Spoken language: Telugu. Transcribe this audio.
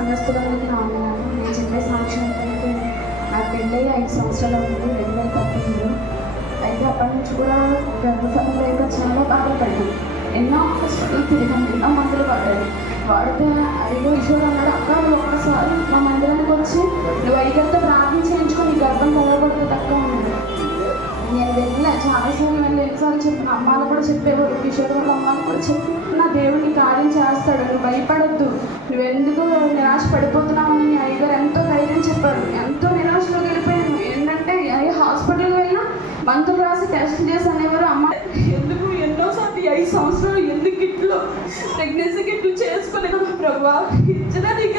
సంఘస్థులకి నాన్నాను. నేను చెప్పే సాక్ష్యం ఏంటంటే నాకు పెళ్ళి 5 సంవత్సరాలు ఉంది, 2013. అయితే అప్పటి నుంచి కూడా గర్భఫలం లేక చాలా బాధపడ్డాను. ఎన్నో హాస్పిటల్ తిరిగాను, ఎన్నో మందులు పడ్డాను. వాడితే అయ్యో ఈశ్వరు అన్నాడు, అక్క నువ్వు ఒక్కసారి మా మందిరానికి వచ్చి నువ్వు ఐదుతో ప్రార్థన చేయించుకొని గర్భం కలగబడితే తక్కువ ఉన్నాడు. నేను వెళ్ళిన చాలాసార్లు వెళ్ళి ఎన్నిసార్లు చెప్పిన అమ్మాలు కూడా చెప్పేవారు, కిషోర్ వాళ్ళ అమ్మాలు కూడా చెప్పి నా దేవుడిని కార్యం చేస్తాడు, నువ్వు భయపడొద్దు, నువ్వు ఎందుకు నిరాశ పడిపోతున్నావు అని అయ్యగారు ఎంతో ధైర్యం చెప్పారు. ఎంతో నిరాశలో వెళ్ళిపోయాను. ఏంటంటే ఏ హాస్పిటల్కి వెళ్ళినా మందులు రాసి టెస్ట్ చేసి అనేవారు, అమ్మ ఎందుకు ఎన్నోసార్లు 5 సంవత్సరాలు ఎందుకు ఇట్లు ప్రెగ్నెన్సీ కిట్లు చేసుకునే ప్రభువా ఇచ్చినా నీకు